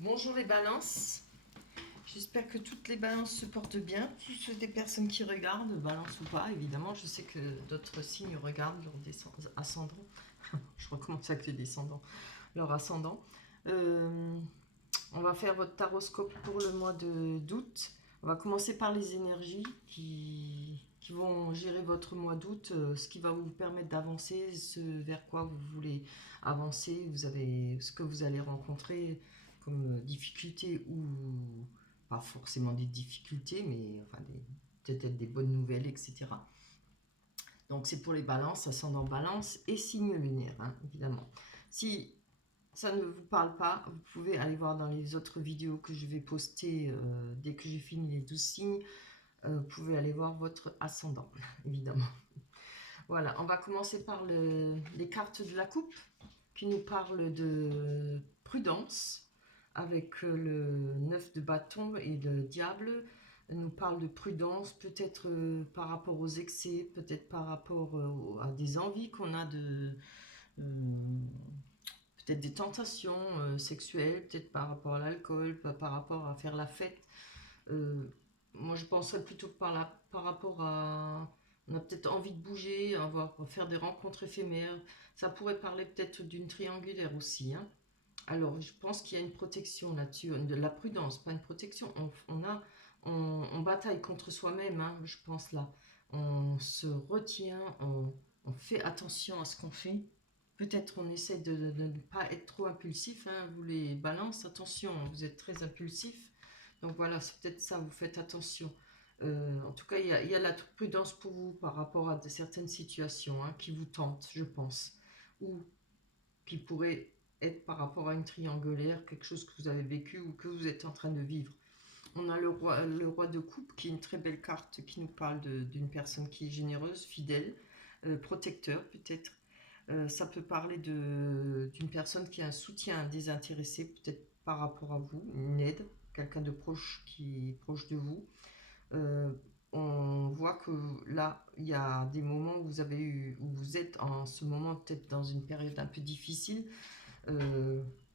Bonjour les balances, j'espère que toutes les balances se portent bien, toutes les personnes qui regardent, balance ou pas, évidemment, je sais que d'autres signes regardent leur ascendant, je recommence avec les descendants, leur ascendant. Euh, on va faire votre taroscope pour le mois d'août. On va commencer par les énergies qui vont gérer votre mois d'août, ce qui va vous permettre d'avancer, ce vers quoi vous voulez avancer, ce que vous allez rencontrer comme difficultés ou pas forcément des difficultés, mais enfin peut-être des bonnes nouvelles, etc. Donc c'est pour les balances, ascendant balance et signe lunaire, hein, évidemment. Si ça ne vous parle pas, vous pouvez aller voir dans les autres vidéos que je vais poster dès que j'ai fini les 12 signes. Vous pouvez aller voir votre ascendant, évidemment. Voilà, on va commencer par les cartes de la coupe qui nous parlent de prudence avec le 9 de bâton et le diable. Elle nous parle de prudence, peut-être par rapport aux excès, peut-être par rapport à des envies qu'on a peut-être des tentations sexuelles, peut-être par rapport à l'alcool, par rapport à faire la fête. Euh, Moi, je penserais plutôt par rapport à... On a peut-être envie de bouger, faire des rencontres éphémères. Ça pourrait parler peut-être d'une triangulaire aussi, hein. Alors, je pense qu'il y a une protection là-dessus, de la prudence, pas une protection. On bataille contre soi-même, hein, je pense là. On se retient, on fait attention à ce qu'on fait. Peut-être on essaie de ne pas être trop impulsif, hein, vous les balances, attention, vous êtes très impulsif. Donc voilà, c'est peut-être ça, vous faites attention. En tout cas, il y a la prudence pour vous par rapport à certaines situations hein, qui vous tentent, je pense. Ou qui pourraient être par rapport à une triangulaire, quelque chose que vous avez vécu ou que vous êtes en train de vivre. On a le roi de coupe qui est une très belle carte qui nous parle d'une personne qui est généreuse, fidèle, protecteur peut-être. Ça peut parler d'une personne qui a un soutien désintéressé peut-être par rapport à vous, une aide, quelqu'un de proche qui est proche de vous. Euh, on voit que là, il y a des moments où vous êtes en ce moment peut-être dans une période un peu difficile,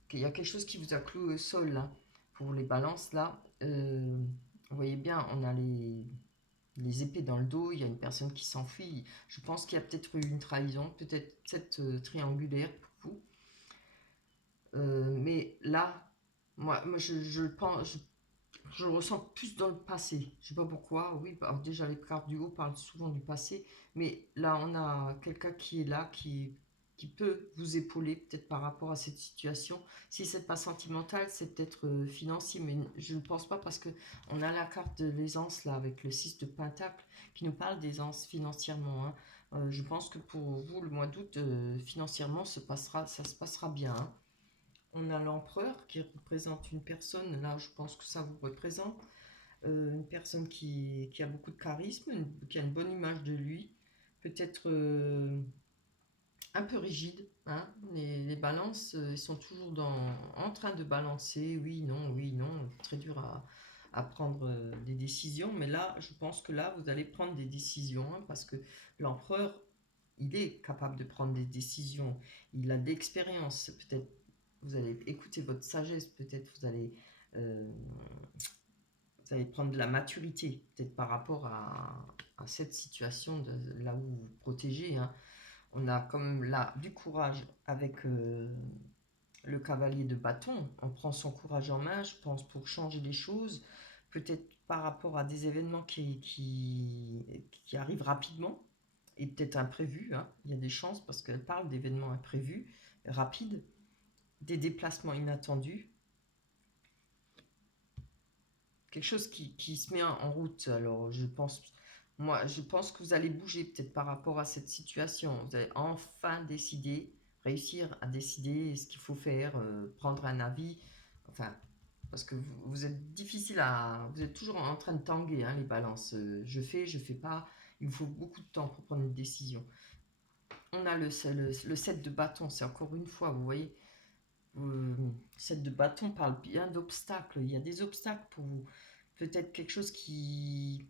qu'il y a quelque chose qui vous a cloué au sol là. Pour les balances là, vous voyez bien, on a les épées dans le dos, il y a une personne qui s'enfuit. Je pense qu'il y a peut-être eu une trahison, peut-être cette triangulaire pour vous. Mais là, moi je pense, je le ressens plus dans le passé. Je sais pas pourquoi. Oui, bah, déjà les cartes du haut parlent souvent du passé, mais là on a quelqu'un qui est là, qui peut vous épauler peut-être par rapport à cette situation. Si c'est pas sentimental, c'est peut-être financier, mais je ne pense pas parce que on a la carte de l'aisance là avec le 6 de Pentacle qui nous parle d'aisance financièrement, hein. Je pense que pour vous le mois d'août financièrement ça se passera bien, hein. On a l'empereur qui représente une personne, là je pense que ça vous représente, une personne qui a beaucoup de charisme, qui a une bonne image de lui, peut-être un peu rigide, hein. Les balances, ils sont toujours en train de balancer, oui, non, très dur à prendre des décisions, mais là je pense que là vous allez prendre des décisions, hein, parce que l'empereur, il est capable de prendre des décisions, il a de l'expérience, peut-être vous allez écouter votre sagesse, peut-être euh, vous allez prendre de la maturité, peut-être par rapport à cette situation de là où vous vous protégez, hein. On a comme là du courage avec le cavalier de bâton. On prend son courage en main, je pense, pour changer les choses, peut-être par rapport à des événements qui arrivent rapidement et peut-être imprévus, hein. Il y a des chances parce qu'elle parle d'événements imprévus, rapides, des déplacements inattendus, quelque chose qui se met en route. Alors, je pense que vous allez bouger peut-être par rapport à cette situation. Vous allez enfin décider, réussir à décider ce qu'il faut faire, prendre un avis. Enfin, parce que vous êtes difficile vous êtes toujours en train de tanguer, hein, les balances. Je fais pas. Il vous faut beaucoup de temps pour prendre une décision. On a le 7 de bâton, c'est encore une fois, vous voyez, celle de bâton parle bien d'obstacles. Il y a des obstacles pour vous. Peut-être quelque chose qui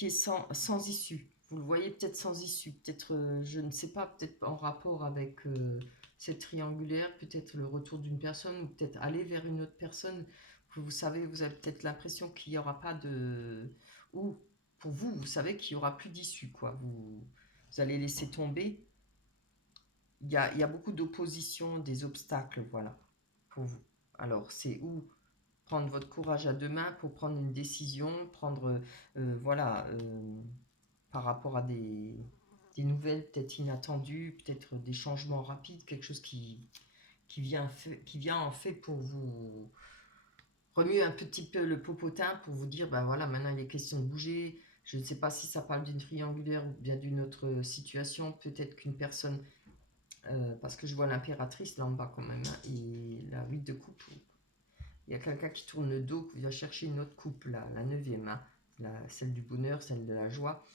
est sans issue. Vous le voyez peut-être sans issue. Peut-être, je ne sais pas, peut-être en rapport avec cette triangulaire, peut-être le retour d'une personne, ou peut-être aller vers une autre personne, que vous savez, vous avez peut-être l'impression qu'il n'y aura pas de... Ou pour vous, vous savez qu'il n'y aura plus d'issue, quoi. Vous allez laisser tomber. Il y a beaucoup d'opposition, des obstacles, voilà, pour vous. Alors, c'est où prendre votre courage à deux mains pour prendre une décision, prendre, voilà, par rapport à des nouvelles peut-être inattendues, peut-être des changements rapides, quelque chose qui vient en fait pour vous remuer un petit peu le popotin, pour vous dire, ben voilà, maintenant il est question de bouger. Je ne sais pas si ça parle d'une triangulaire ou bien d'une autre situation, peut-être qu'une personne, parce que je vois l'impératrice là en bas quand même, hein, et la 8 de coupe, il y a quelqu'un qui tourne le dos, qui va chercher une autre coupe, là, la 9e, hein, celle du bonheur, celle de la joie.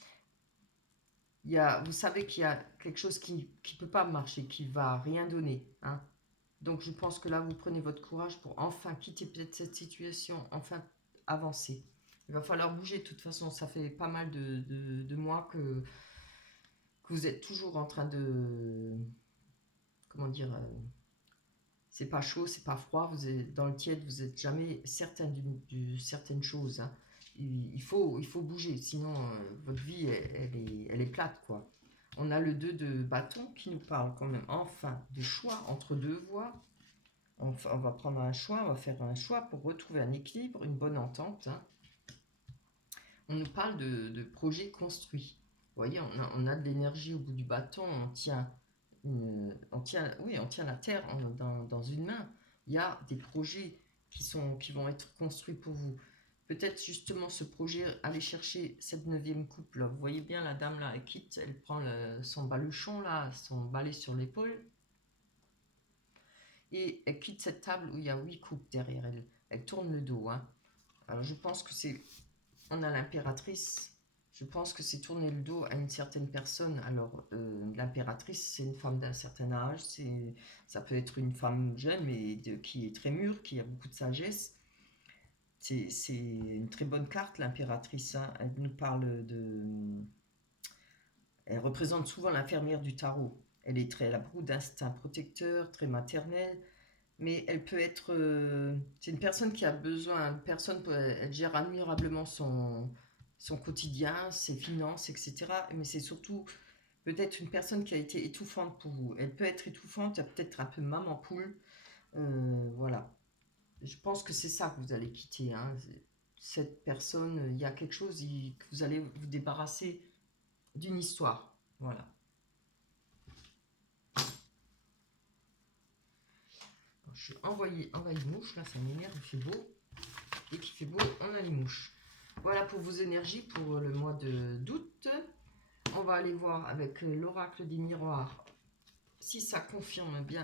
Vous savez qu'il y a quelque chose qui ne peut pas marcher, qui va rien donner, hein. Donc je pense que là, vous prenez votre courage pour enfin quitter peut-être cette situation, enfin avancer. Il va falloir bouger, de toute façon, ça fait pas mal de mois que vous êtes toujours en train de... Comment dire, c'est pas chaud, c'est pas froid, vous êtes dans le tiède, vous n'êtes jamais certain d'une certaine chose, hein. Il faut bouger, sinon votre vie, elle est plate, quoi. On a le 2 de bâton qui nous parle quand même, enfin, de choix entre deux voies. On va prendre un choix, on va faire un choix pour retrouver un équilibre, une bonne entente, hein. On nous parle de projets construits. Vous voyez, on a de l'énergie au bout du bâton, oui, on tient la terre dans une main. Il y a des projets qui vont être construits pour vous. Peut-être justement ce projet, aller chercher cette 9e coupe là. Vous voyez bien la dame là, elle quitte, elle prend son baluchon là, son balai sur l'épaule. Et elle quitte cette table où il y a 8 coupes derrière elle. Elle tourne le dos, hein. Alors je pense que c'est... On a l'impératrice. Je pense que c'est tourner le dos à une certaine personne. Alors, l'impératrice, c'est une femme d'un certain âge. Ça peut être une femme jeune, mais qui est très mûre, qui a beaucoup de sagesse. C'est une très bonne carte, l'impératrice, hein. Elle nous parle de... Elle représente souvent l'infirmière du tarot. Elle a beaucoup d'instinct protecteur, très maternel. Mais elle peut être... c'est une personne qui a besoin... Elle gère admirablement son quotidien, ses finances, etc. Mais c'est surtout peut-être une personne qui a été étouffante pour vous. Elle peut être étouffante, peut-être un peu maman poule. Voilà. Je pense que c'est ça que vous allez quitter, hein. Cette personne, il y a quelque chose que vous allez vous débarrasser d'une histoire. Voilà. Je suis envahi de mouches, là ça m'énerve, il fait beau. Dès qu'il fait beau, on a les mouches. Voilà pour vos énergies pour le mois d'août. On va aller voir avec l'oracle des miroirs si ça confirme bien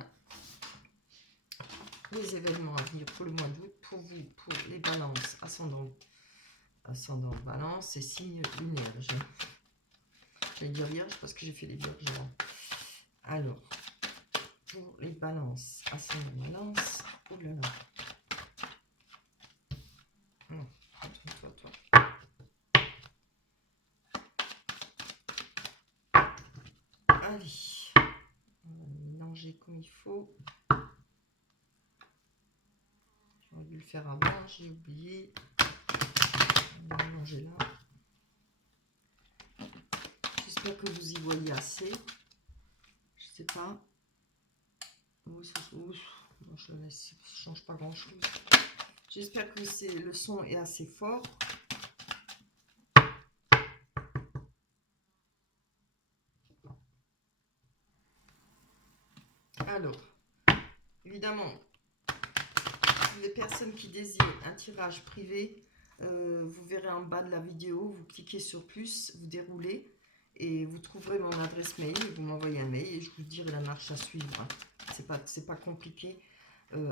les événements à venir pour le mois d'août. Pour vous, pour les balances, ascendant balance et signe lunaire. Je vais dire vierge parce que j'ai fait les vierges avant. Alors, pour les balances, ascendant balance, oh là là. Toi. Allez, on va mélanger comme il faut. J'aurais dû le faire avant, j'ai oublié. On va mélanger là. J'espère que vous y voyez assez. Je sais pas. Je le laisse, ça change pas grand chose. J'espère que le son est assez fort. Alors, évidemment, les personnes qui désirent un tirage privé, vous verrez en bas de la vidéo, vous cliquez sur plus, vous déroulez et vous trouverez mon adresse mail, vous m'envoyez un mail et je vous dirai la marche à suivre. C'est pas compliqué.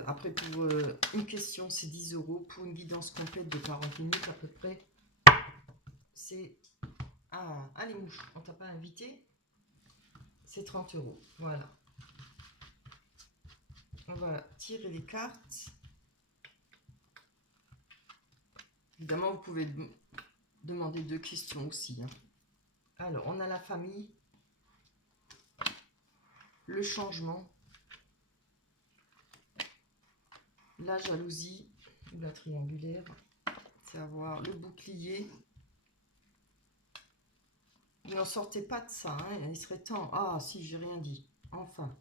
Après, pour une question, c'est 10 €. Pour une guidance complète de 40 minutes à peu près, c'est... Ah, les mouches, on t'a pas invité? C'est 30 €. Voilà. On va tirer les cartes. Évidemment, vous pouvez demander 2 questions aussi, hein. Alors, on a la famille, le changement la jalousie, ou la triangulaire, c'est avoir le bouclier. Vous n'en sortez pas de ça, hein, il serait temps. Ah, si, j'ai rien dit. Enfin,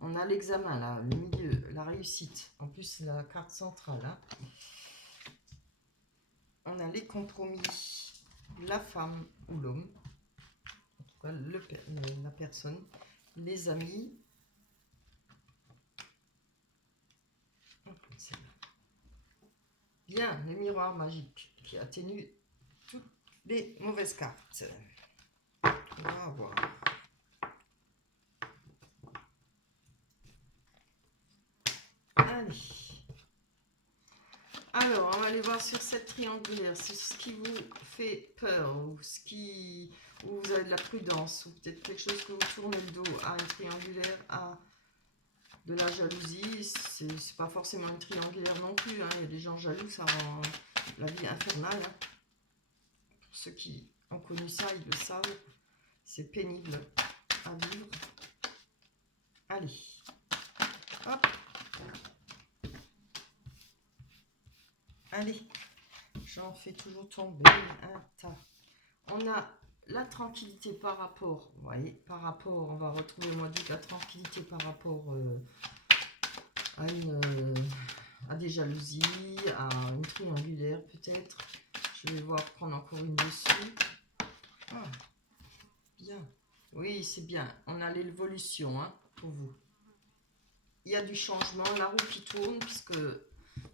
on a l'examen, là, le milieu, la réussite. En plus, c'est la carte centrale. Hein. On a les compromis, la femme ou l'homme, en tout cas la personne, les amis. Bien, le miroir magique qui atténue toutes les mauvaises cartes. On va voir. Allez. Alors, on va aller voir sur cette triangulaire, sur ce qui vous fait peur, ou où vous avez de la prudence, ou peut-être quelque chose que vous tournez le dos à une triangulaire, à de la jalousie. C'est pas forcément une triangulaire non plus, hein. Il y a des gens jaloux, ça rend la vie infernale. Hein. Pour ceux qui ont connu ça, ils le savent. C'est pénible à vivre. Allez, hop. Allez, j'en fais toujours tomber un tas. On a la tranquillité par rapport, vous voyez, par rapport, on va retrouver au mois d'août la tranquillité par rapport à des jalousies, à une triangulaire peut-être. Je vais voir prendre encore une dessus. Ah, bien. Oui, c'est bien. On a l'évolution hein, pour vous. Il y a du changement, la roue qui tourne, puisque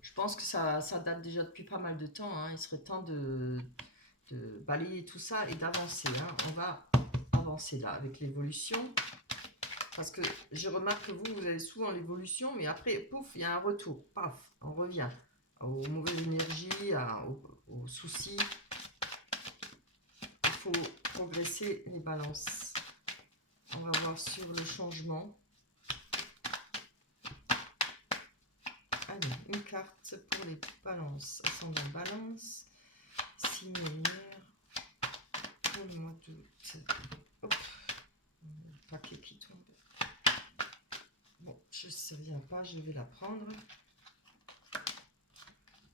je pense que ça date déjà depuis pas mal de temps. Hein. Il serait temps de balayer tout ça et d'avancer. Hein. On va avancer là avec l'évolution. Parce que je remarque que vous avez souvent l'évolution, mais après, pouf, il y a un retour. Paf, on revient aux mauvaises énergies, aux soucis. Il faut progresser les balances. On va voir sur le changement. Allez, une carte pour les balances. Ascendant balance. Signe lunaire. Pour le mois d'août. Hop. Le paquet qui tombe. Bon, je ne sais rien pas, je vais la prendre.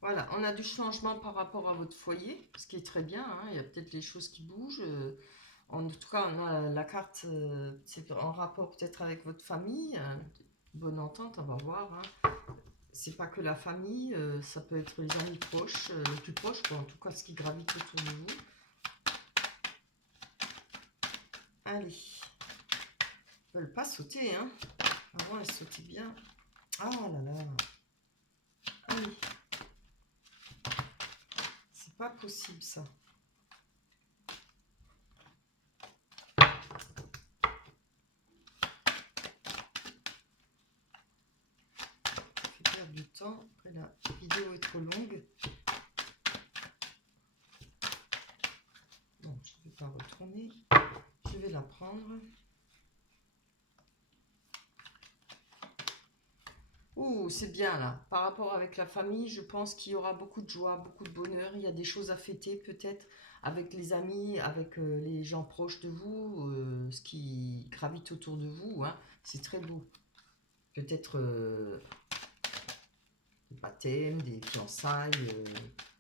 Voilà, on a du changement par rapport à votre foyer, ce qui est très bien. Hein, il y a peut-être les choses qui bougent. En tout cas, on a la carte, c'est en rapport peut-être avec votre famille. Bonne entente, on va voir. Hein. C'est pas que la famille, ça peut être les amis proches, les plus proches, quoi, en tout cas ce qui gravite autour de vous. Allez. Ils ne veulent pas sauter, hein. Avant, elles sautaient bien. Ah là là. Allez. C'est pas possible, ça. Du temps. Après, la vidéo est trop longue. Non, je ne vais pas retourner. Je vais la prendre. Ouh, c'est bien là. Par rapport avec la famille, je pense qu'il y aura beaucoup de joie, beaucoup de bonheur. Il y a des choses à fêter peut-être avec les amis, avec les gens proches de vous, ce qui gravite autour de vous. Hein. C'est très beau. Peut-être des baptêmes, des fiançailles,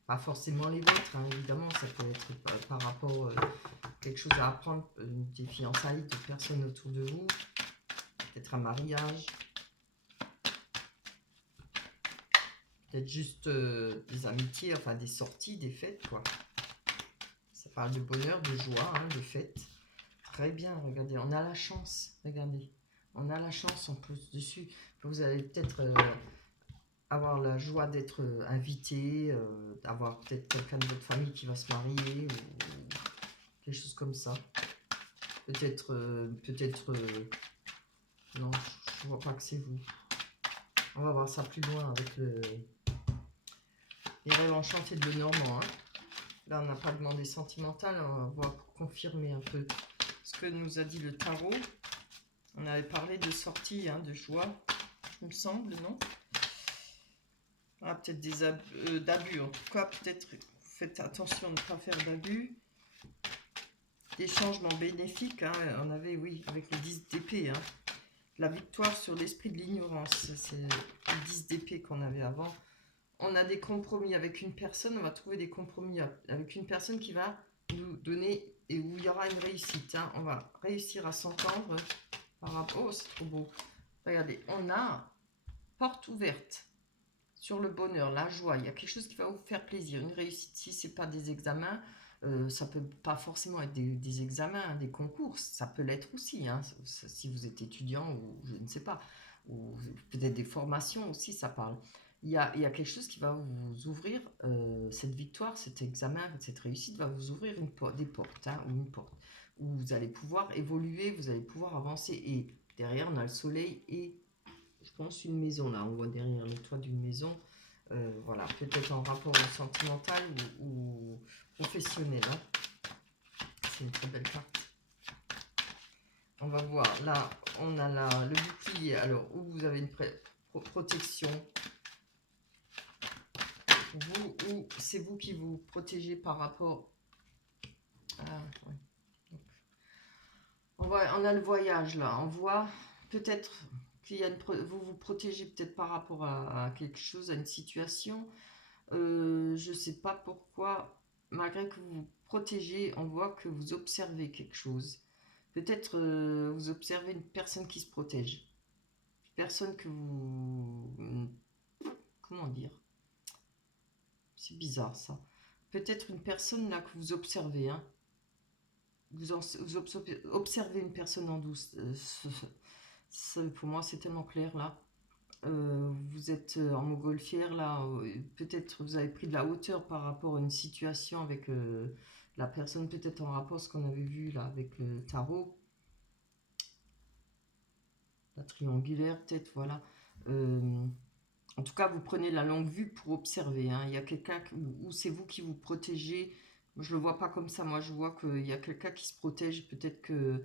pas forcément les vôtres, hein, évidemment, ça peut être par rapport à quelque chose à apprendre, des fiançailles de personnes autour de vous, peut-être un mariage, peut-être juste des amitiés, enfin des sorties, des fêtes, quoi. Ça parle de bonheur, de joie, hein, de fêtes. Très bien, regardez, on a la chance, regardez, on a la chance en plus dessus. Vous allez peut-être avoir la joie d'être invité, d'avoir peut-être quelqu'un de votre famille qui va se marier, ou quelque chose comme ça. Peut-être, non, je vois pas que c'est vous. On va voir ça plus loin avec les rêves enchantés de Lenormand. Hein. Là, on n'a pas demandé sentimental, on va voir pour confirmer un peu ce que nous a dit le tarot. On avait parlé de sortie, hein, de joie, il me semble, non? Ah, peut-être des d'abus, en tout cas, peut-être faites attention de ne pas faire d'abus. Des changements bénéfiques, hein, on avait, oui, avec les 10 d'épée, hein. La victoire sur l'esprit de l'ignorance. C'est le 10 d'épée qu'on avait avant. On a des compromis avec une personne. On va trouver des compromis avec une personne qui va nous donner et où il y aura une réussite. Hein. On va réussir à s'entendre par rapport... Oh, c'est trop beau. Regardez, on a porte ouverte sur le bonheur, la joie. Il y a quelque chose qui va vous faire plaisir. Une réussite, si ce n'est pas des examens, ça peut pas forcément être des examens, hein, des concours. Ça peut l'être aussi, hein, si vous êtes étudiant ou je ne sais pas. Ou peut-être des formations aussi, ça parle. Il y a quelque chose qui va vous ouvrir, cette victoire, cet examen, cette réussite va vous ouvrir des portes, hein, ou une porte, où vous allez pouvoir évoluer, vous allez pouvoir avancer. Et derrière, on a le soleil et je pense une maison, là, on voit derrière le toit d'une maison. Voilà, peut-être en rapport sentimental ou professionnel. Hein. C'est une très belle carte. On va voir, là, on a le bouclier, alors, où vous avez une protection. Vous, ou c'est vous qui vous protégez par rapport à... Ouais. Donc, on a le voyage, là. On voit peut-être qu'il y a vous vous protégez peut-être par rapport à quelque chose, à une situation. Je ne sais pas pourquoi, malgré que vous vous protégez, on voit que vous observez quelque chose. Peut-être vous observez une personne qui se protège. Une personne que vous... Comment dire? C'est bizarre ça. Peut-être une personne là que vous observez. Hein. Vous observez une personne en douce. Pour moi, c'est tellement clair là. Vous êtes en montgolfière là, peut-être vous avez pris de la hauteur par rapport à une situation avec la personne, peut-être en rapport à ce qu'on avait vu là avec le tarot, la triangulaire peut-être, voilà. En tout cas, vous prenez la longue vue pour observer. Hein. Il y a quelqu'un où c'est vous qui vous protégez. Je le vois pas comme ça, moi je vois qu'il y a quelqu'un qui se protège, peut-être que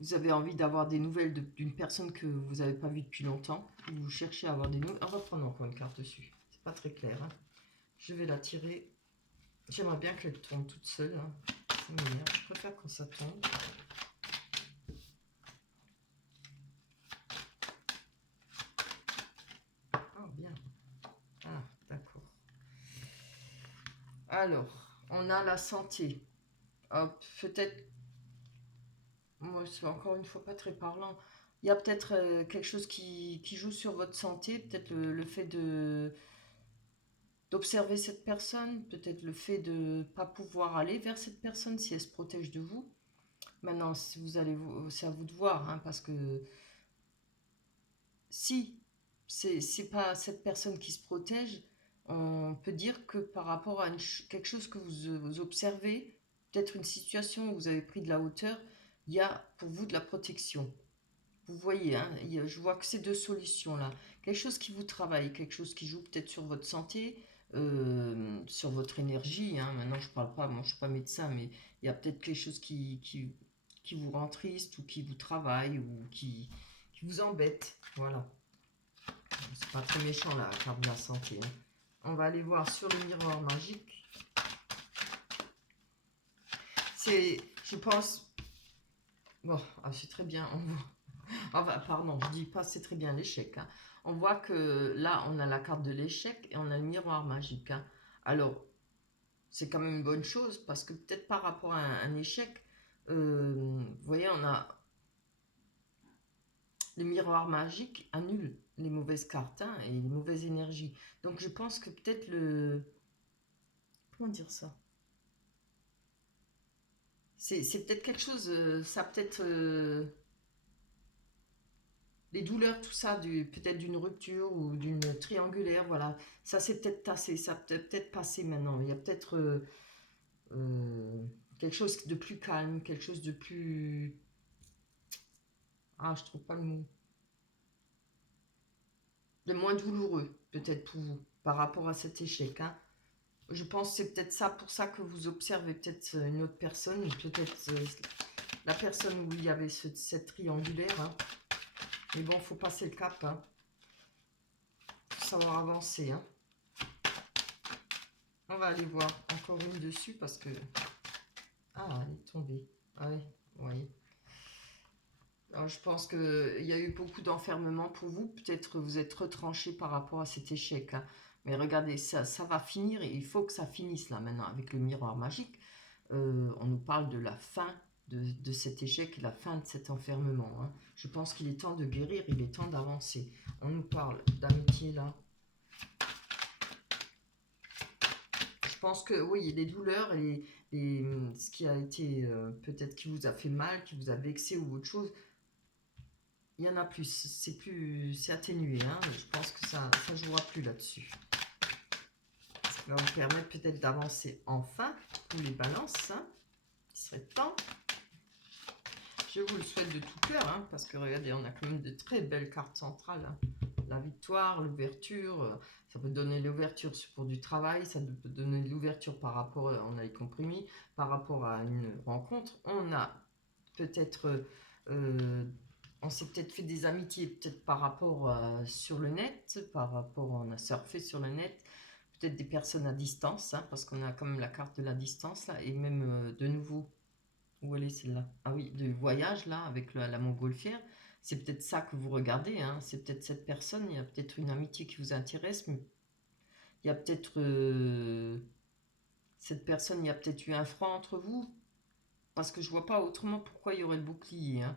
vous avez envie d'avoir des nouvelles d'une personne que vous n'avez pas vue depuis longtemps. Vous cherchez à avoir des nouvelles. On va prendre encore une carte dessus. C'est pas très clair. Hein. Je vais la tirer. J'aimerais bien qu'elle tombe toute seule. Hein. Je préfère quand ça tombe. Ah, bien. Ah, d'accord. Alors, on a la santé. Peut-être, moi, c'est encore une fois pas très parlant. Il y a peut-être quelque chose qui joue sur votre santé. Peut-être le fait d'observer cette personne. Peut-être le fait de ne pas pouvoir aller vers cette personne si elle se protège de vous. Maintenant, si vous allez, c'est à vous de voir, hein, parce que si c'est pas cette personne qui se protège, on peut dire que par rapport à quelque chose que vous observez, peut-être une situation où vous avez pris de la hauteur, il y a pour vous de la protection. Vous voyez, hein, je vois que ces deux solutions-là, quelque chose qui vous travaille, quelque chose qui joue peut-être sur votre santé, sur votre énergie. Hein. Maintenant, je parle pas, moi je suis pas médecin, mais il y a peut-être quelque chose qui vous rend triste ou qui vous travaille ou qui vous embête. Voilà. C'est pas très méchant la carte de la santé. Hein. On va aller voir sur le miroir magique. C'est, je pense, bon, c'est très bien. On voit, enfin, pardon, je dis pas c'est très bien l'échec. Hein. On voit que là, on a la carte de l'échec et on a le miroir magique. Hein. Alors, c'est quand même une bonne chose parce que peut-être par rapport à un échec, vous voyez, on a le miroir magique annule les mauvaises cartes, hein, et les mauvaises énergies. Donc, je pense que peut-être comment dire ça? C'est peut-être quelque chose, ça peut-être les douleurs, tout ça, peut-être d'une rupture ou d'une triangulaire, voilà. Ça c'est peut-être tassé, ça peut-être passé maintenant. Il y a peut-être quelque chose de plus calme, quelque chose de plus... Ah, je trouve pas le mot. De moins douloureux, peut-être pour vous, par rapport à cet échec. Hein. Je pense que c'est peut-être ça, pour ça que vous observez peut-être une autre personne, peut-être la personne où il y avait cette triangulaire. Hein. Mais bon, faut passer le cap. Hein. Faut savoir avancer. Hein. On va aller voir encore une dessus parce que... Ah, elle est tombée. Ah oui, oui. Alors, je pense qu'il y a eu beaucoup d'enfermement pour vous. Peut-être vous êtes retranché par rapport à cet échec, hein. Mais regardez, ça va finir et il faut que ça finisse là maintenant avec le miroir magique. On nous parle de la fin de cet échec et la fin de cet enfermement, hein. Je pense qu'il est temps de guérir, il est temps d'avancer. On nous parle d'amitié là. Je pense que oui, il y a des douleurs et ce qui a été peut-être qui vous a fait mal, qui vous a vexé ou autre chose, il y en a plus. C'est atténué, hein. Je pense que ça jouera plus là-dessus. Ça va vous permettre peut-être d'avancer enfin pour les balances, hein. Il serait temps. Je vous le souhaite de tout cœur, hein, parce que regardez, on a quand même de très belles cartes centrales, hein. La victoire, l'ouverture, ça peut donner l'ouverture pour du travail, ça peut donner l'ouverture par rapport, on a les compromis, par rapport à une rencontre. On a peut-être, on s'est peut-être fait des amitiés, peut-être par rapport sur le net, par rapport, on a surfé sur le net, peut-être des personnes à distance, hein, parce qu'on a quand même la carte de la distance là, et même de nouveau. Où elle est celle-là? Ah oui, de voyage là avec la montgolfière. C'est peut-être ça que vous regardez, hein. C'est peut-être cette personne. Il y a peut-être une amitié qui vous intéresse, mais il y a peut-être cette personne. Il y a peut-être eu un froid entre vous, parce que je vois pas autrement pourquoi il y aurait le bouclier, hein.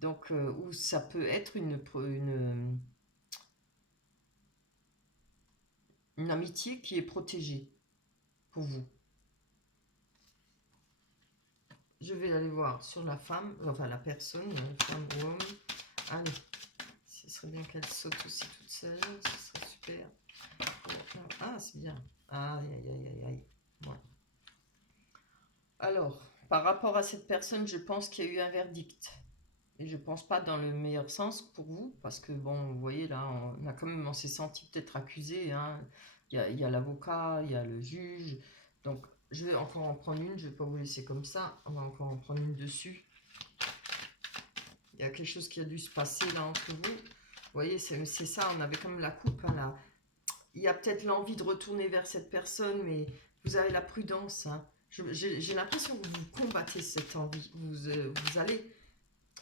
Donc ou ça peut être une amitié qui est protégée pour vous. Je vais aller voir sur la femme, enfin la personne, femme ou homme. Allez, ce serait bien qu'elle saute aussi toute seule, ce serait super. Ah, c'est bien. Aïe, aïe, aïe, aïe, aïe. Ouais. Alors, par rapport à cette personne, je pense qu'il y a eu un verdict. Et je pense pas dans le meilleur sens pour vous, parce que bon, vous voyez là, on s'est senti peut-être accusé, hein. Il y a l'avocat, il y a le juge. Donc, je vais encore en prendre une, je vais pas vous laisser comme ça. On va encore en prendre une dessus. Il y a quelque chose qui a dû se passer là entre vous. Vous voyez, c'est ça, on avait comme la coupe, hein, là. Il y a peut-être l'envie de retourner vers cette personne, mais vous avez la prudence, hein. J'ai l'impression que vous combattez cette envie. Vous allez,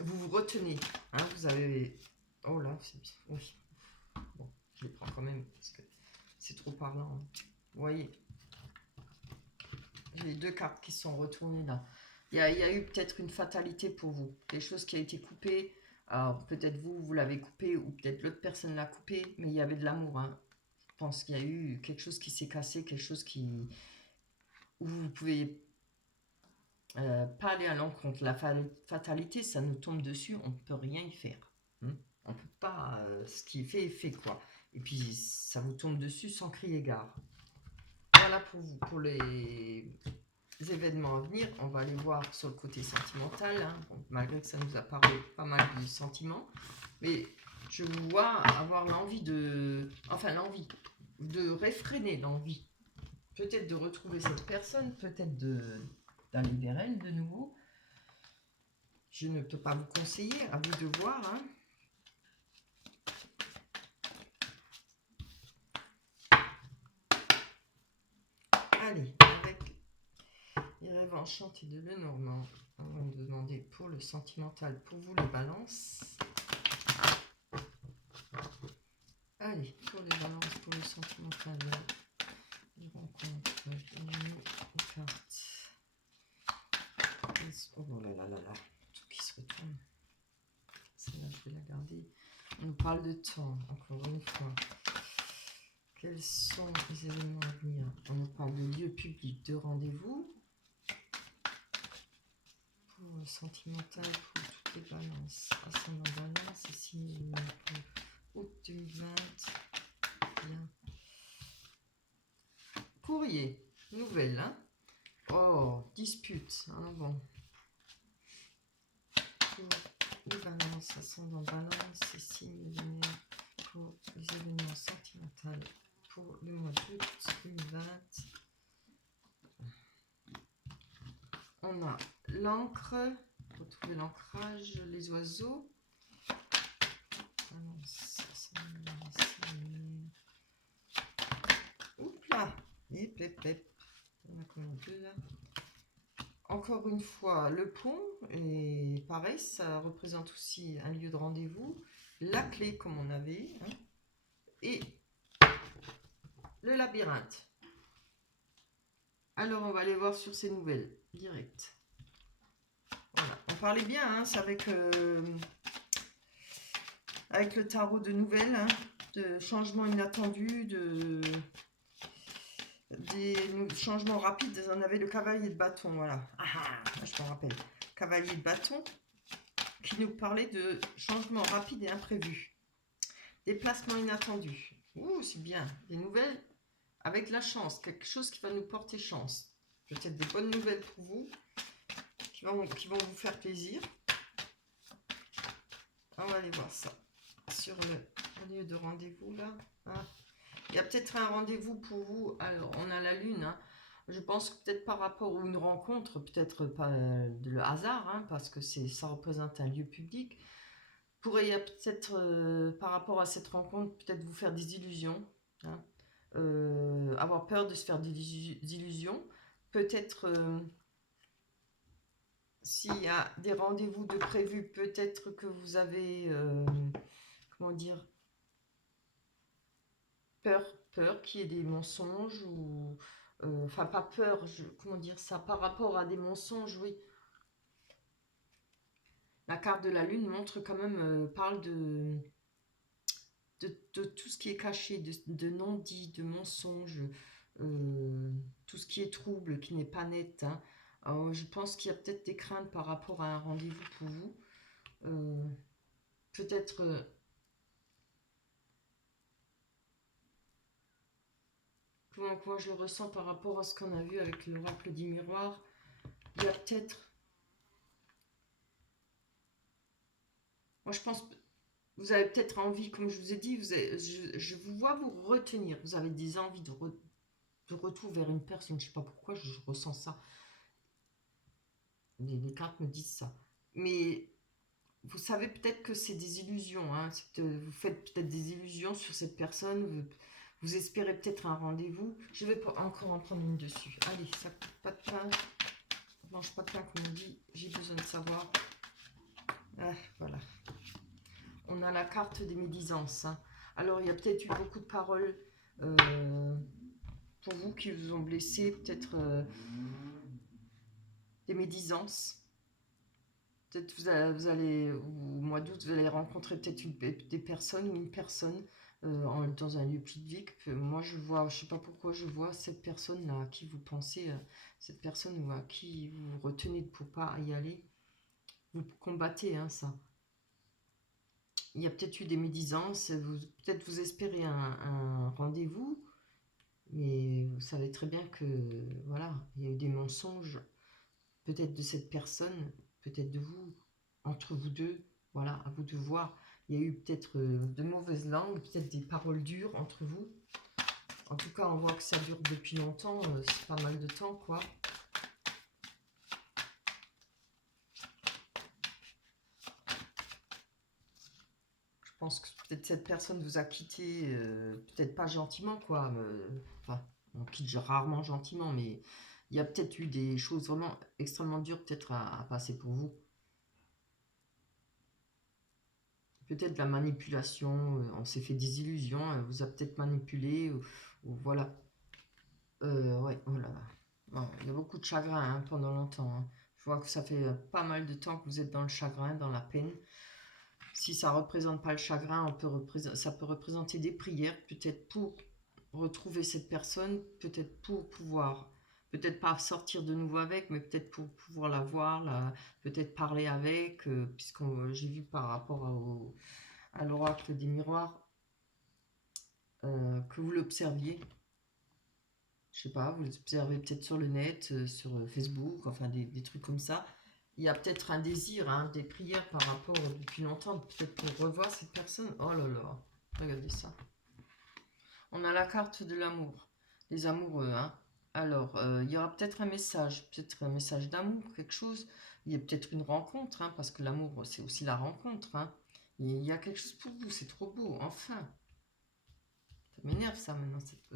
vous vous retenez, hein. Vous avez... Oh là, c'est... Oui. Bon, je les prends quand même, parce que c'est trop parlant, hein. Vous voyez, j'ai les deux cartes qui sont retournées là. Il y a eu peut-être une fatalité pour vous. Quelque chose qui a été coupé. Alors, peut-être vous l'avez coupé, ou peut-être l'autre personne l'a coupé, mais il y avait de l'amour, hein. Je pense qu'il y a eu quelque chose qui s'est cassé, quelque chose qui... où vous pouvez pas aller à l'encontre. La fatalité, ça nous tombe dessus, on ne peut rien y faire, hein. On ne peut pas... ce qui est fait, quoi. Et puis, ça vous tombe dessus sans crier gare. Voilà pour vous, pour les événements à venir. On va aller voir sur le côté sentimental, hein. Bon, malgré que ça nous a parlé pas mal de sentiments. Mais je vous vois avoir l'envie de... Enfin, l'envie de réfréner l'envie. Peut-être de retrouver cette personne, peut-être d'aller vers elle de nouveau. Je ne peux pas vous conseiller, à vous de voir, hein. Allez, avec les rêves enchantés de Lenormand, on va me demander pour le sentimental, pour vous les balances. Allez, pour les balances, pour le sentimental, les rencontres, les cartes. Oh là là là là, tout qui se retourne. Celle-là, je vais la garder. On nous parle de temps, encore une fois. Quels sont les événements à venir? On nous parle de lieux publics, de rendez-vous. Pour le sentimental, pour toutes les balances. Ascendant balance, ici, pour août 2020. Bien. Courrier, nouvelle, hein. Oh, dispute, hein, bon. Pour les balances, ascendant balance, ici, pour les événements sentimentaux. Pour le mois d'août 2020, on a l'encre, retrouver l'ancrage, les oiseaux. Oups là, on a combien de là? Encore une fois, le pont, Et pareil, ça représente aussi un lieu de rendez-vous. La clé, comme on avait. Hein, et le labyrinthe. Alors, on va aller voir sur ces nouvelles, direct. Voilà. On parlait bien, hein, c'est avec le tarot de nouvelles, hein, de changements inattendus, des changements rapides. On avait le cavalier de bâton, voilà. Je me rappelle. Cavalier de bâton qui nous parlait de changements rapides et imprévus. Déplacements inattendus. Ouh, c'est bien. Des nouvelles avec la chance. Quelque chose qui va nous porter chance. Peut-être des bonnes nouvelles pour vous qui vont vous faire plaisir. On va aller voir ça sur le lieu de rendez-vous là. Hein. Il y a peut-être un rendez-vous pour vous. Alors, on a la lune. Hein. Je pense que peut-être par rapport à une rencontre, peut-être pas le hasard, hein, parce que ça représente un lieu public. Pourrait y peut-être, par rapport à cette rencontre, peut-être vous faire des illusions. Hein. Avoir peur de se faire des illusions. Peut-être, s'il y a des rendez-vous de prévus, peut-être que vous avez, comment dire, peur qu'il y ait des mensonges ou enfin pas peur, comment dire ça, par rapport à des mensonges, oui. La carte de la lune montre quand même, parle de tout ce qui est caché, de non-dit, de mensonges, tout ce qui est trouble, qui n'est pas net. Hein. Alors, je pense qu'il y a peut-être des craintes par rapport à un rendez-vous pour vous. Peut-être comment je le ressens par rapport à ce qu'on a vu avec l'oracle du miroir. Il y a peut-être... Moi, je pense... Vous avez peut-être envie, comme je vous ai dit, je vous vois vous retenir. Vous avez des envies de retour vers une personne. Je ne sais pas pourquoi, je ressens ça. Les cartes me disent ça. Mais vous savez peut-être que c'est des illusions. Hein. Vous faites peut-être des illusions sur cette personne. Vous espérez peut-être un rendez-vous. Je vais encore en prendre une dessus. Allez, ça coûte pas de pain. Je mange pas de pain comme on dit. J'ai besoin de savoir. Ah, voilà. On a la carte des médisances. Hein. Alors, il y a peut-être eu beaucoup de paroles pour vous qui vous ont blessé. Peut-être des médisances. Peut-être vous allez, au mois d'août, vous allez rencontrer peut-être des personnes ou une personne dans un lieu public. Moi, je vois, je sais pas pourquoi, je vois cette personne-là à qui vous pensez, cette personne ou à qui vous retenez pour pas y aller. Vous combattez, hein, ça. Il y a peut-être eu des médisances, peut-être vous espérez un rendez-vous, mais vous savez très bien que, voilà, il y a eu des mensonges, peut-être de cette personne, peut-être de vous, entre vous deux, voilà, à vous de voir. Il y a eu peut-être de mauvaises langues, peut-être des paroles dures entre vous. En tout cas, on voit que ça dure depuis longtemps, c'est pas mal de temps, quoi. Je pense que peut-être cette personne vous a quitté, peut-être pas gentiment, quoi. Enfin, on quitte rarement gentiment, mais il y a peut-être eu des choses vraiment extrêmement dures, peut-être à passer pour vous. Peut-être la manipulation, on s'est fait des illusions, elle vous a peut-être manipulé, ou voilà. Ouais, oh là là. Ouais, il y a beaucoup de chagrin hein, pendant longtemps. Hein. Je vois que ça fait pas mal de temps que vous êtes dans le chagrin, dans la peine. Si ça ne représente pas le chagrin, ça peut représenter des prières, peut-être pour retrouver cette personne, peut-être pour pouvoir, peut-être pas sortir de nouveau avec, mais peut-être pour pouvoir la voir, peut-être parler avec, puisque j'ai vu par rapport à l'oracle des miroirs, que vous l'observiez. Je sais pas, vous l'observez peut-être sur le net, sur Facebook, enfin des trucs comme ça. Il y a peut-être un désir, hein, des prières par rapport depuis longtemps, peut-être pour revoir cette personne. Oh là là, regardez ça. On a la carte de l'amour, les amoureux. Hein. Alors, il y aura peut-être un message d'amour, quelque chose. Il y a peut-être une rencontre, hein, parce que l'amour, c'est aussi la rencontre. Hein. Il y a quelque chose pour vous, c'est trop beau, enfin. Ça m'énerve ça maintenant, cette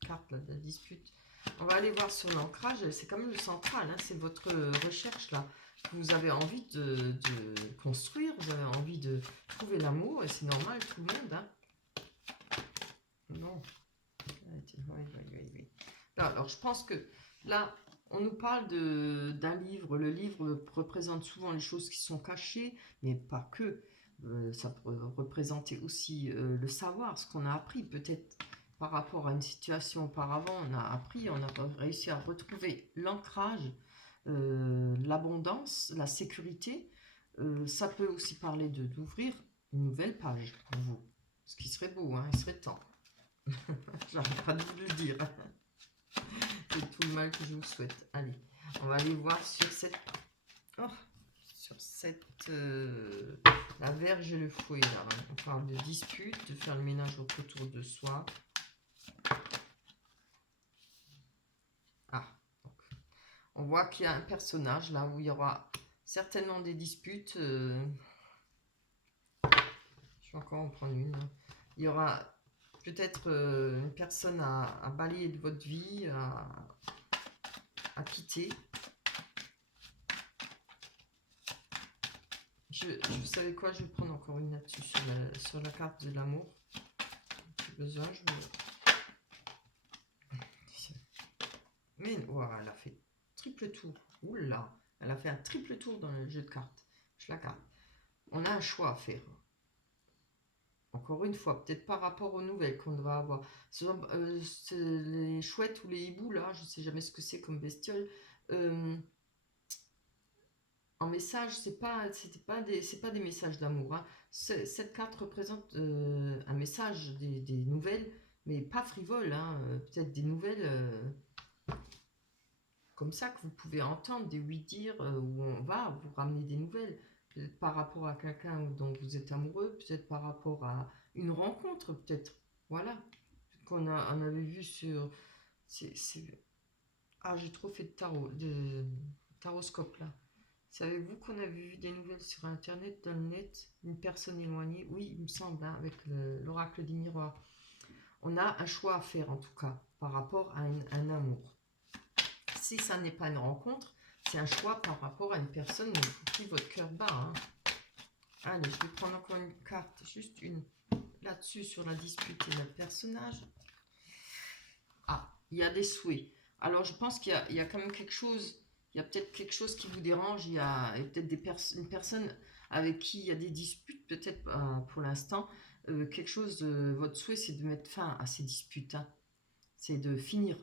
carte là, de la dispute. On va aller voir sur l'ancrage, c'est quand même le central, hein, c'est votre recherche là. Vous avez envie de construire, vous avez envie de trouver l'amour, et c'est normal, tout le monde, hein. Non. Oui. Alors, je pense que là, on nous parle d'un livre. Le livre représente souvent les choses qui sont cachées, mais pas que. Ça peut représenter aussi le savoir, ce qu'on a appris. Peut-être par rapport à une situation auparavant, on a appris, on a réussi à retrouver l'ancrage, l'abondance, la sécurité. Ça peut aussi parler d'ouvrir une nouvelle page pour vous. Ce qui serait beau, hein, il serait temps. J'arrête pas de vous le dire. C'est tout le mal que je vous souhaite. Allez, on va aller voir sur cette... Oh, sur cette... la verge et le fouet, là. On parle de dispute, de faire le ménage autour de soi. Ah, donc, on voit qu'il y a un personnage, là, où il y aura certainement des disputes. Je vais encore en prendre une. Il y aura peut-être une personne à balayer de votre vie, à quitter. Vous savez quoi, je vais prendre encore une là-dessus sur la carte de l'amour. J'ai besoin, je veux... Mais voilà, elle a fait triple tour. Oula, elle a fait un triple tour dans le jeu de cartes. Je la garde. On a un choix à faire. Encore une fois, peut-être par rapport aux nouvelles qu'on va avoir. Les chouettes ou les hiboux, là, je ne sais jamais ce que c'est comme bestiole. En message, c'est pas des messages d'amour. Hein. Cette carte représente un message, des nouvelles, mais pas frivoles. Hein. Peut-être des nouvelles comme ça que vous pouvez entendre, des oui-dire où on va vous ramener des nouvelles. Peut-être par rapport à quelqu'un dont vous êtes amoureux, peut-être par rapport à une rencontre, peut-être. Voilà. On avait vu sur... Ah, j'ai trop fait de taroscope là. Savez-vous qu'on avait vu des nouvelles sur Internet, dans le net, une personne éloignée? Oui, il me semble, hein, avec l'oracle des miroirs. On a un choix à faire, en tout cas, par rapport à un amour. Si ça n'est pas une rencontre, c'est un choix par rapport à une personne pour qui votre cœur bat. Hein. Allez, je vais prendre encore une carte, juste une, là-dessus, sur la dispute et le personnage. Ah, il y a des souhaits. Alors, je pense qu'il y a quand même quelque chose... Il y a peut-être quelque chose qui vous dérange, il y a peut-être une personne avec qui il y a des disputes, peut-être pour l'instant. Quelque chose, votre souhait, c'est de mettre fin à ces disputes. Hein. C'est de finir.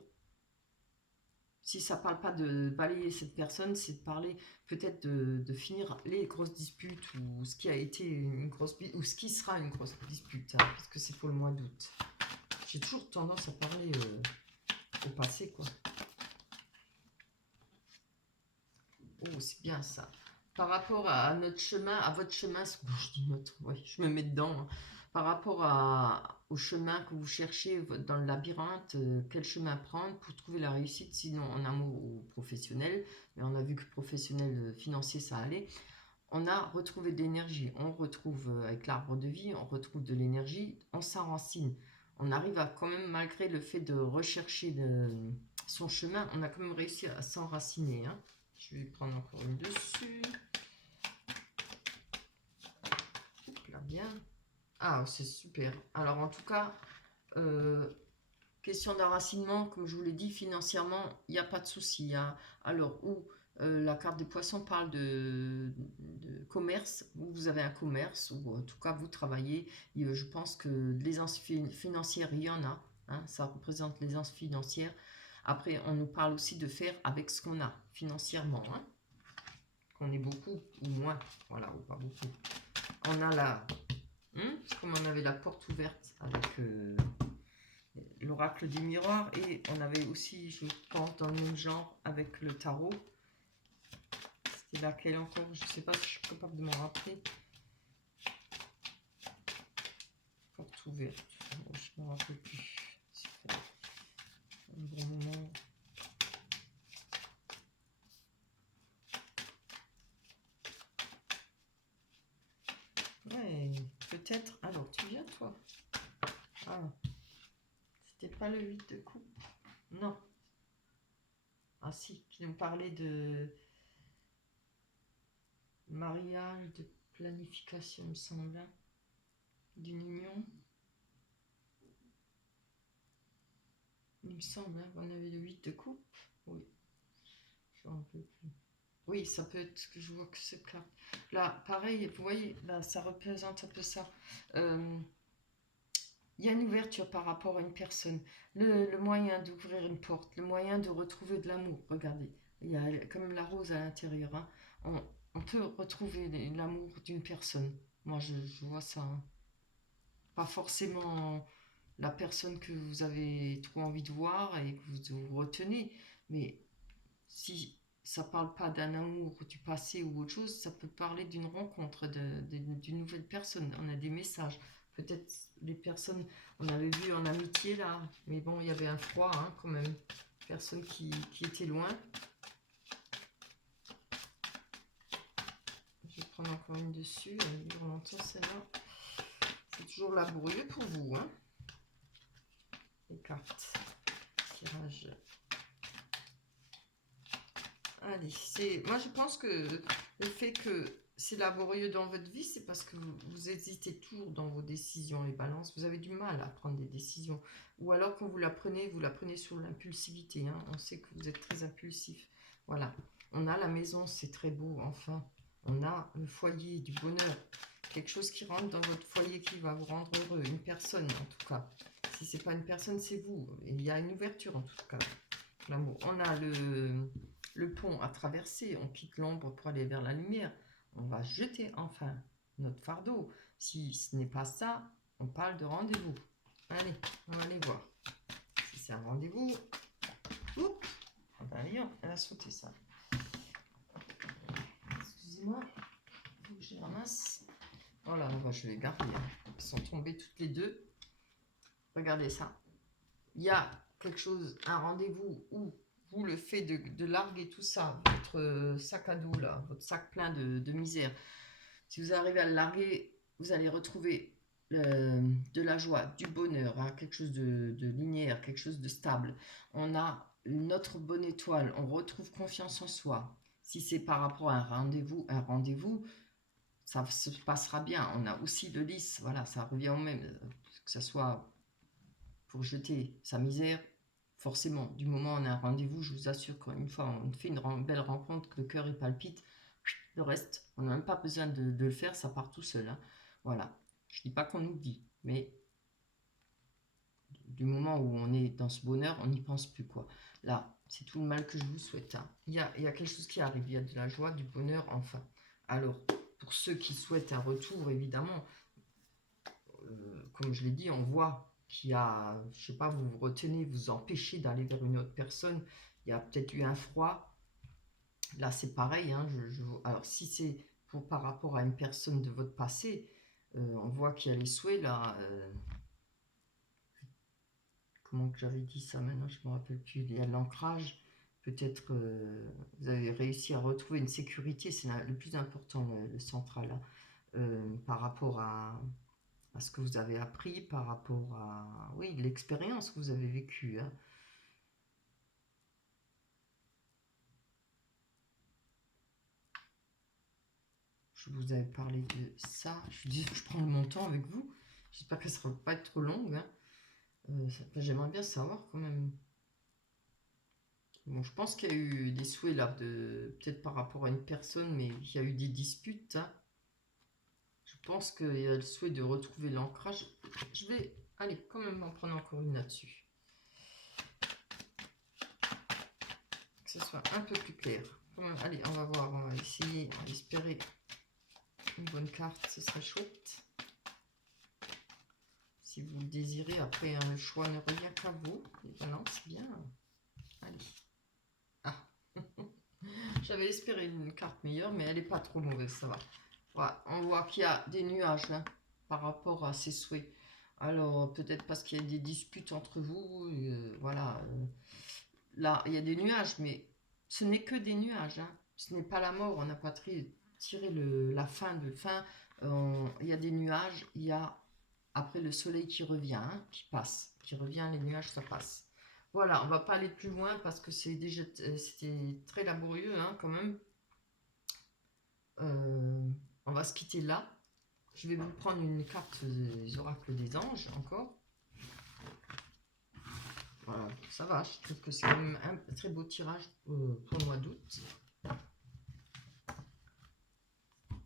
Si ça ne parle pas de balayer cette personne, c'est de parler peut-être de finir les grosses disputes ou ce qui a été une grosse ou ce qui sera une grosse dispute, hein, parce que c'est pour le mois d'août. J'ai toujours tendance à parler au passé, quoi. Oh, c'est bien ça. Par rapport à notre chemin, à votre chemin, je dis notre, ouais, je me mets dedans. Hein. Par rapport au chemin que vous cherchez dans le labyrinthe, quel chemin prendre pour trouver la réussite, sinon en amour ou professionnel. Mais on a vu que professionnel, financier, ça allait. On a retrouvé de l'énergie. On retrouve avec l'arbre de vie, on retrouve de l'énergie, on s'enracine. On arrive à quand même, malgré le fait de rechercher son chemin, on a quand même réussi à s'enraciner. Hein. Je vais prendre encore une dessus. Là, bien. Ah, c'est super. Alors, en tout cas, question d'enracinement, comme je vous l'ai dit, financièrement, il n'y a pas de souci. Hein. Alors, où la carte des poissons parle de commerce, où vous avez un commerce, ou en tout cas, vous travaillez. Et, je pense que l'aisance financière, il y en a. Hein, ça représente l'aisance financière. Après, on nous parle aussi de faire avec ce qu'on a financièrement. Hein. Qu'on ait beaucoup ou moins. Voilà, ou pas beaucoup. On a la... comme on avait la porte ouverte avec l'oracle du miroir. Et on avait aussi, je pense, dans le même genre avec le tarot. C'était laquelle encore? Je ne sais pas si je suis capable de m'en rappeler. Porte ouverte. Je ne me rappelle plus. C'est un bon moment. Ouais, peut-être. Alors, tu viens, toi? Ah, c'était pas le 8 de coupe? Non. Ah si, qui nous parlait de... mariage, de planification, il me semble, hein, d'une union. Il me semble, hein, on avait le 8 de coupe. Oui, je ne rappelle plus. Oui, ça peut être que je vois que c'est clair. Là, pareil, vous voyez, là, ça représente un peu ça. Euh, Il y a une ouverture par rapport à une personne. Le moyen d'ouvrir une porte, le moyen de retrouver de l'amour. Regardez, il y a comme la rose à l'intérieur, hein. On peut retrouver l'amour d'une personne. Moi, je vois ça, hein. Pas forcément la personne que vous avez trop envie de voir et que vous retenez, mais si ça parle pas d'un amour du passé ou autre chose, ça peut parler d'une rencontre, d'une nouvelle personne. On a des messages. Peut-être les personnes, on avait vu en amitié là, mais bon, il y avait un froid, hein, quand même. Personne qui était loin. Je vais prendre encore une dessus. On entend celle-là. C'est toujours laborieux pour vous, hein. Les cartes. Tirage. Allez, moi je pense que le fait que c'est laborieux dans votre vie, c'est parce que vous hésitez toujours dans vos décisions, les balances. Vous avez du mal à prendre des décisions. Ou alors quand vous la prenez sur l'impulsivité, hein. On sait que vous êtes très impulsif. Voilà. On a la maison, c'est très beau, enfin. On a le foyer du bonheur. Quelque chose qui rentre dans votre foyer qui va vous rendre heureux. Une personne, en tout cas. Si c'est pas une personne, c'est vous. Il y a une ouverture, en tout cas. L'amour. On a le pont à traverser, on quitte l'ombre pour aller vers la lumière. On va jeter enfin notre fardeau. Si ce n'est pas ça, on parle de rendez-vous. Allez, on va aller voir. Si c'est un rendez-vous, oups, ah ben, voyons, elle a sauté ça. Excusez-moi, il faut que je les ramasse. Oh là, je vais garder. Elles sont tombées toutes les deux. Regardez ça. Il y a quelque chose, un rendez-vous où vous, le fait de larguer tout ça, votre sac à dos là, votre sac plein de misère, si vous arrivez à le larguer, vous allez retrouver de la joie, du bonheur, hein, quelque chose de linéaire, quelque chose de stable. On a notre bonne étoile, on retrouve confiance en soi. Si c'est par rapport à un rendez-vous, ça se passera bien. On a aussi le lys, voilà, ça revient au même, que ce soit pour jeter sa misère. Forcément, du moment où on a un rendez-vous, je vous assure qu'une fois on fait une belle rencontre, que le cœur il palpite, le reste, on n'a même pas besoin de le faire, ça part tout seul, hein. Voilà. Je ne dis pas qu'on oublie, mais du moment où on est dans ce bonheur, on n'y pense plus, quoi. Là, c'est tout le mal que je vous souhaite, hein. Il y a quelque chose qui arrive, il y a de la joie, du bonheur, enfin. Alors, pour ceux qui souhaitent un retour, évidemment, comme je l'ai dit, on voit qu'il y a, je sais pas, vous vous retenez, vous empêchez d'aller vers une autre personne, il y a peut-être eu un froid. Là, c'est pareil, hein, alors si c'est par rapport à une personne de votre passé, on voit qu'il y a les souhaits là. Comment que j'avais dit ça maintenant, je ne me rappelle plus. Il y a l'ancrage. Peut-être vous avez réussi à retrouver une sécurité, c'est le plus important, le central, hein, par rapport à ce que vous avez appris, par rapport à oui, l'expérience que vous avez vécue, hein. Je vous avais parlé de ça. Je dis que je prends mon temps avec vous. J'espère qu'elle ne sera pas trop longue, hein. J'aimerais bien savoir quand même. Bon, je pense qu'il y a eu des souhaits là, peut-être par rapport à une personne, mais il y a eu des disputes, hein. Je pense qu'il y a le souhait de retrouver l'ancrage. Je vais, allez, quand même en prendre encore une là-dessus. Que ce soit un peu plus clair. Quand même, allez, on va voir, on va essayer, on va espérer une bonne carte, ce serait chouette. Si vous le désirez, après, le choix ne revient qu'à vous. Les balances, bien. Allez. Ah. J'avais espéré une carte meilleure, mais elle n'est pas trop mauvaise, ça va. Voilà, on voit qu'il y a des nuages, hein, par rapport à ses souhaits. Alors, peut-être parce qu'il y a des disputes entre vous, voilà. Là, il y a des nuages, mais ce n'est que des nuages, hein. Ce n'est pas la mort, on n'a pas tiré la fin de fin. Il y a des nuages, il y a après le soleil qui revient, hein, qui passe, qui revient, les nuages, ça passe. Voilà, on va pas aller plus loin parce que c'était très laborieux, hein, quand même. Euh, on va se quitter là. Je vais vous prendre une carte des oracles des anges encore. Voilà, ça va, je trouve que c'est quand même un très beau tirage pour le mois d'août.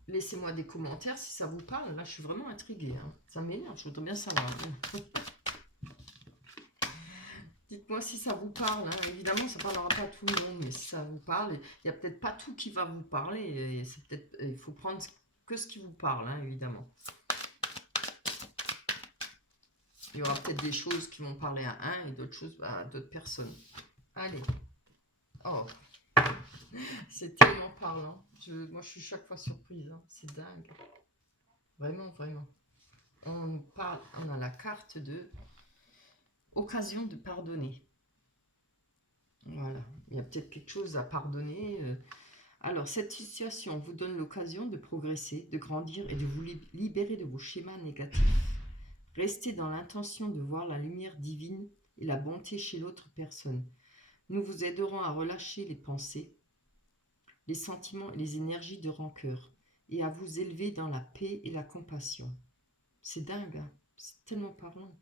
Laissez-moi des commentaires si ça vous parle. Là, je suis vraiment intriguée. Hein. Ça m'énerve, je voudrais bien savoir. Dites-moi si ça vous parle. Hein. Évidemment, ça ne parlera pas à tout le monde, mais si ça vous parle, il n'y a peut-être pas tout qui va vous parler. Et il faut prendre que ce qui vous parle, hein, évidemment. Il y aura peut-être des choses qui vont parler à un et d'autres choses à d'autres personnes. Allez. Oh, c'est tellement parlant. Moi, je suis chaque fois surprise. Hein. C'est dingue. Vraiment, vraiment. On a la carte de occasion de pardonner. Voilà. Il y a peut-être quelque chose à pardonner. Alors, cette situation vous donne l'occasion de progresser, de grandir et de vous libérer de vos schémas négatifs. Restez dans l'intention de voir la lumière divine et la bonté chez l'autre personne. Nous vous aiderons à relâcher les pensées, les sentiments et les énergies de rancœur et à vous élever dans la paix et la compassion. C'est dingue, hein, c'est tellement parlant.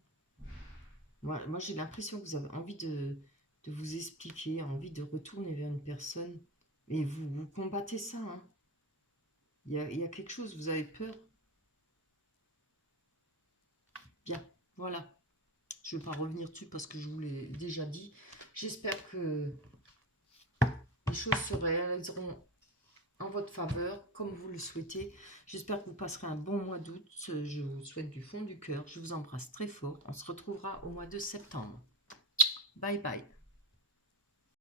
Moi j'ai l'impression que vous avez envie de vous expliquer, envie de retourner vers une personne. Mais vous combattez ça. Hein. Il y a quelque chose, vous avez peur. Bien, voilà. Je ne vais pas revenir dessus parce que je vous l'ai déjà dit. J'espère que les choses se réaliseront en votre faveur, comme vous le souhaitez. J'espère que vous passerez un bon mois d'août. Je vous souhaite du fond du cœur. Je vous embrasse très fort. On se retrouvera au mois de septembre. Bye bye.